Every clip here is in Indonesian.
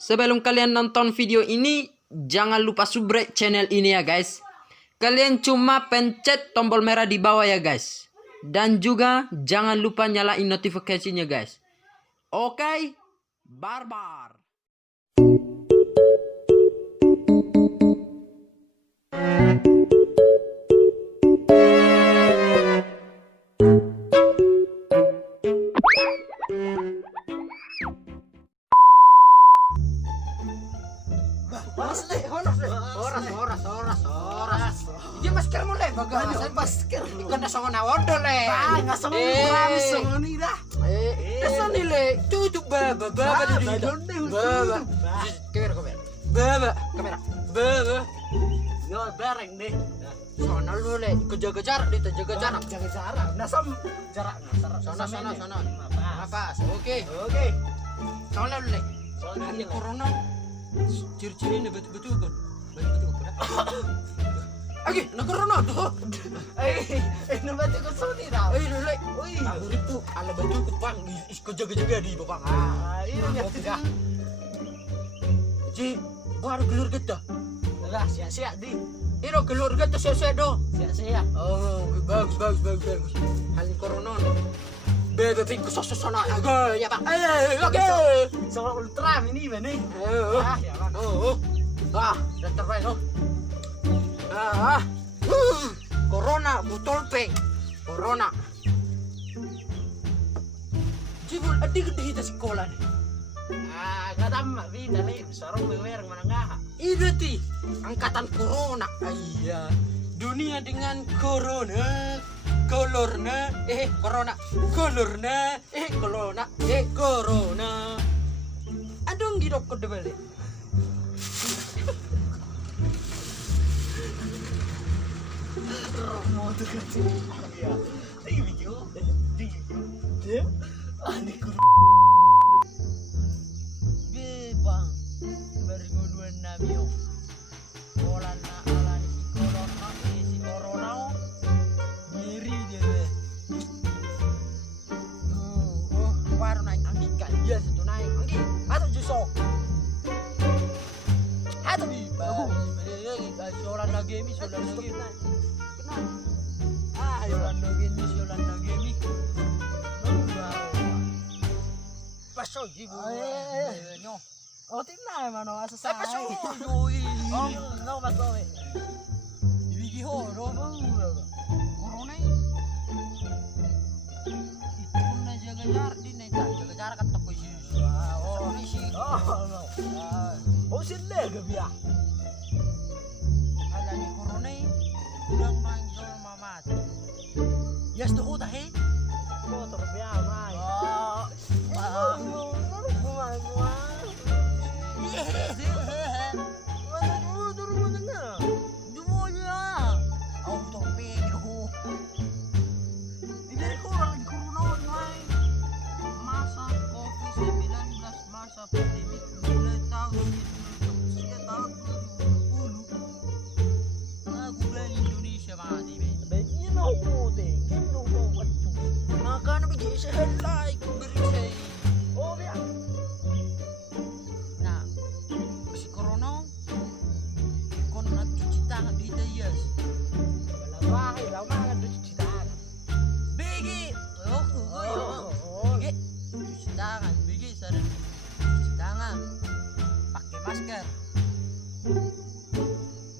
Sebelum kalian nonton video ini, jangan lupa subscribe channel ini ya guys. Kalian cuma pencet tombol merah di bawah ya guys. Dan juga jangan lupa nyalain notifikasinya guys. Oke, barbar. Iya masker mulai bagas masker. Ikan nasong na wodo le. Ngasong ni dah. Nasong ni le. Tutup baba di baba. Kamera Baba kamera. Baba. Yo bereng deh. Sono lu le. Jaga jarak dia jaga jarak. Jaga jarak. Nasam jarak. Sono. Apa? Oke. Sono lu le. Ini corona. Ciri-ciri ini betul-betul kan. Betul-betul kan. Oke, na corona tuh. Ini batu kesini dah. Lele. Itu ala batu ke pang. Isko jaga-jaga di bapang. Ini nyata. Ji, baru keluar kita. Lah, siap-siap di. Iro keluar kita siap-siap do. Siap-siap. Oh, bagus. Hal corona. Bebe pink sosona. Ya, Pak. Oke. Soal ultra ini benih. Ya, Pak. Dan terbaik, oh. Corona, botol pink. Corona. Jibul, adik gede kita sekolah nih. Kata mak bida nih, sorong bewer mana ngah. Itu ti, angkatan corona. Iya, dunia dengan corona. Corona. Aduh, ngidok kode balik. Mau tuh kan. Iya. Di video. Dia. Ani kur. Bebang. Berguluan namio. Bola na ala si corona. Ngiri dia. Baru naik angin kan. Iya, satu naik angin. Atau jusok. Atau bagus. Solan lagi. Yolanda Gemi. Pasok jibu. Oh, tinggal mana asal. Pasok. No masuk. Ibigi ho, corona. Itu pun jaga jarak di jaga jarak kan tak sih. Oh, sila ke biar. Ala ni corona. Udah main sama mama. Yes to hoda he. Motor biar mai.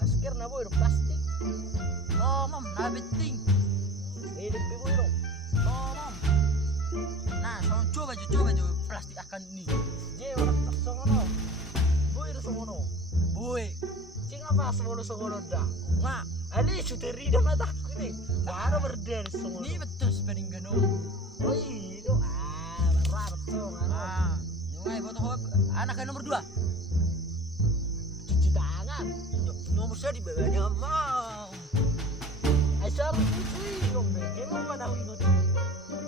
Masker na boy, plastik. Oh, mam, nabiting. Hidup di boy. Oh, mam. Nah, coba plastik akan ini. Je, orang kosong ano. Boy, rasa mono. Boy, Cing apa semono dah. nggak. Ali suteri dah mata ini. Baru berder semono. Ini betul sepaling gano. Oh itu berat betul. Nyungai foto anak yang nomor 2. Cuci tangan. Nomor saya di bawahnya mau. Aisyah cuci lombe. Gimana mana wingot?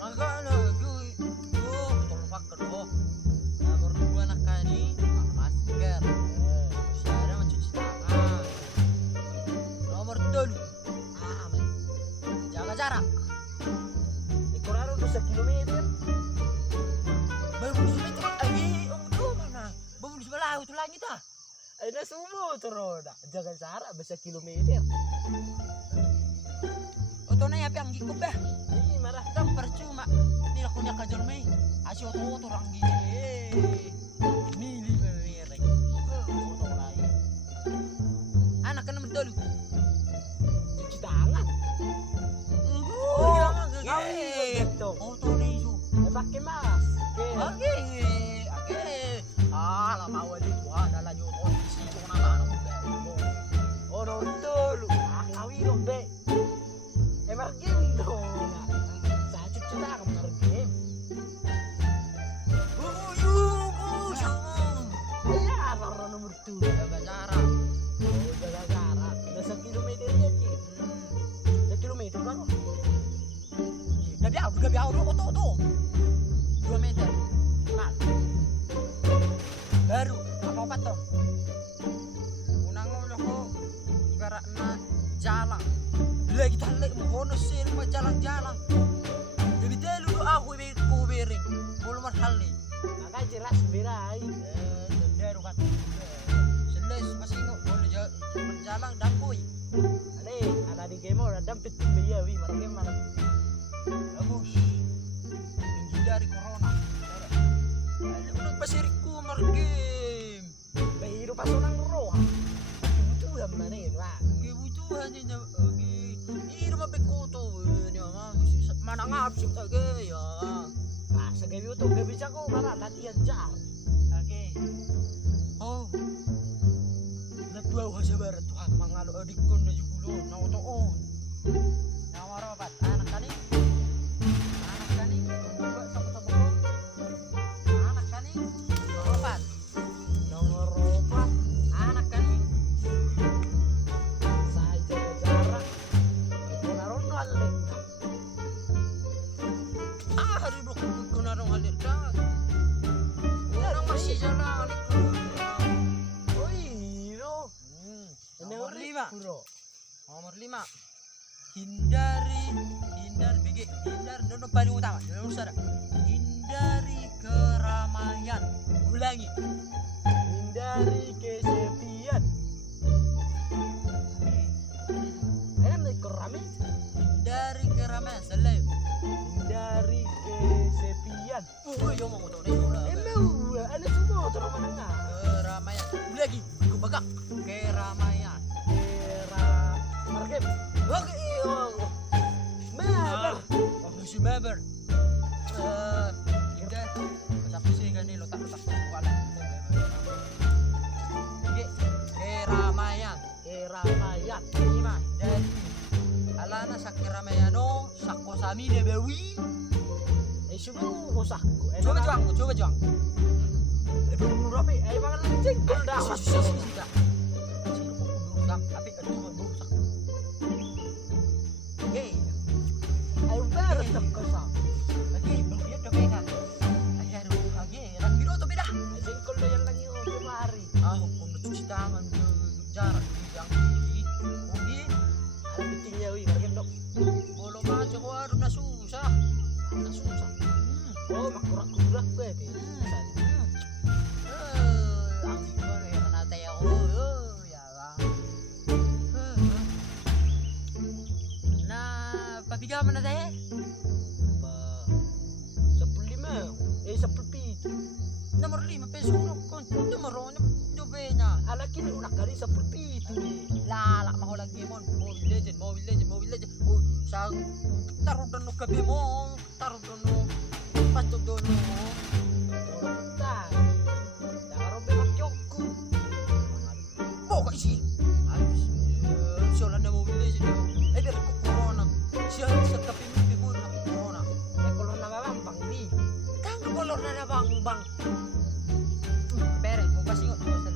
Agak lah, tolong pakai oh. Nomor 2 anak kani masker. Saya mencuci tangan. Nomor 2 jaga jarak. Kurang 2 kilometer. Baru di sebelah jauh tuh langit ah. Ada semua terus. Jangan jarak bisa kilometer. Otone ya yang gikup dah. Ini marah. Tam percuma. Ni aku nya kajol mai. Asio to orang gini. Mili merek. Foto lain. Anak kena medolu. Cuci tangan. Ngawin dong. Otone isu. Pakai masker. Oke. Lah mau di tua dalam yo kondisi kona tanah mo. Orang dulu. Kawi lombe. Margim dong. Saya cuci tangan margim. Ya, orang nomor 2. Jaga jarak. Oh, jaga jarak. Udah 1 kilometer ya, Cik. 1 kilometer kan? Gabi au tuh. 2 meter. Mal. Baru apa toh? Unang ko ibaratna jalan. Bila kita lek mohono sir ma jalan-jalan. Jadi dulu aku ku bering. Belum marhali. Makanya jelas berai. Daru kan. Seles masih boleh jalan dan boy. Ale, ada di game ada dampit biaya wi margim mana. Bagus. Menghindari corona. Ada unang pasiriku margim. Bahiru pasunang roh. Kebutuhan mana ya, Pak? Kebutuhannya ini rumah bekoto ya mana ngap sih saja ya. Nah, segabi itu gak bisa kok karena latihan jar. Oke. Oh. Lebih wajah barat Tuhan mangalu adikku na jugulo na otoon. Nawaro pat anak kani. Anak kani buat sama-sama ko. Anak kani. Ropat. Nomor 4 Anak kani. saya jaga jarak. Itu naron ngaleng. Hari bro ko na rong halir dak. Orang masih jalan ko. Oh iya. Nomor 5. Bro. Nomor 5. Hindar nono paling utama. Nomor 1. Hindari keramaian. Ulangi. Hindari kesepian. Naik kerami. Hindari keramaian. Selalu. Hindari kesepian. Yo mau tahu nih. Emang ada semua terus mana? Keramaian. Ulangi. Aku bagak. Keramaian. Markem. Oke, Si Maber. Hindar. Sapi sih kan nih letak kualan. Oke. Keramaian. Keramaian. Lima. Hindari. Alana sa keramaiano sakko sami de bewi. Subuh kosakku. Coba juang. Lebih murah pi. Makan cengkol dah. Sudah. Tapi aduh rusak. Oke. Ayo beres kosak. Lagi dia udah pegang. Aduh, lagi orang biru tuh beda. Cengkol dah yang lagi kemari. Hukum cuci tangan jarak yang tinggi. Oke. Ada pentingnya wi, markem dok. Belum aja waduh na susah. Oh, makurak-kurak gue di. Angin ko ya kanate ako. Ya lang. Na papigaman na tayo. 15. Nomor 5 peso kon. Nomor 1 niya. Ala kini unak kali 10. Lala mahulang gamon. Mobile Legend. Oh, sa taruh dono gabi mo. Taruh dono. Pasto dono. Bentar. Jangan robek makyokku. Boka isi. Ayos. Soalnya na Mobile Legend. Biar ko corona. Siya sa kapimpi ko na corona. Kolor na bang di. Kang kolor na bang. Pere, mo pasingot ko sa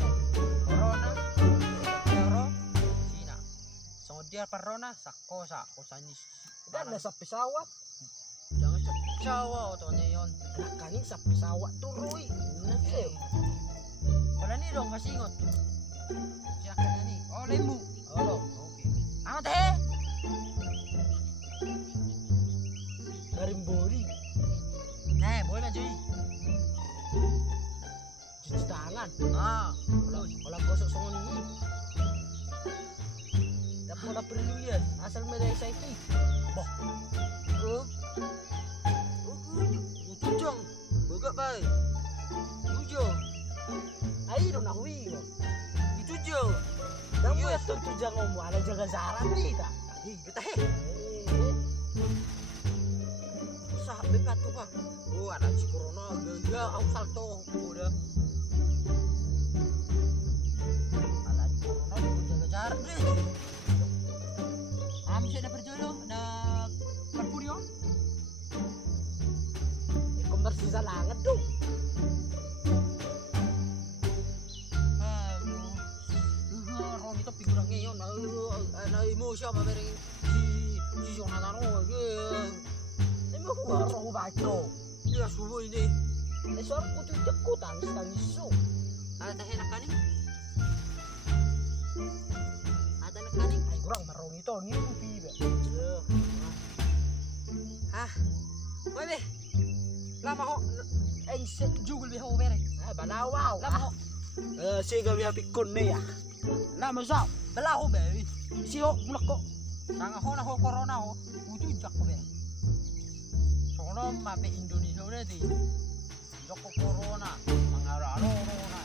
corona. Pero Cina. So dia corona sa kosa ni. Dan sa pesawat. Jangan Jawa to niya yon. Anak kani sa pesawat tuh Roy. Nase. Wala ni dong kasingot. Siya ka na ni. Oh, lembu. Halo. Okay. Ano teh? Garimboli. Nah, boleh maju. Cuci tangan. man. Ah, wala gosok sa ngoni. Dapat wala perlu ya, asal may excited. Bah. Tujong. Buka bay. Tujong. Ay, ron ako iyo. Tujong. Dapat ya tujong mo, ala jaga zaran ni ta. Ay, kita he. Sabi ka to pa. Oh, ada si corona gaga ang salto udah. Ala si corona jaga jarak deh. Kami sudah berjodoh, ada perpurio. Komersi salangan dong. Ron itu figurang ngayon, na emosi apa mereng si Jonathan Roy. Emo ko baco. Dia subuh ini. Seorang putri tekutan tangisu. Ada enak kan ini? Ada enak kan ini? Ay kurang marong itu ni upi ba. Ah. Webe. Lama ho. Ay jugul bi ho bere. Ah balawaw. Lama ho. Sige bi pikun ne ya. Lama sa. Balaho be. Si ho mulak ko. Tanga ho na ho corona ho. Ujujak ko be. Sono mape Indonesia udah di Joko corona, mengarah corona.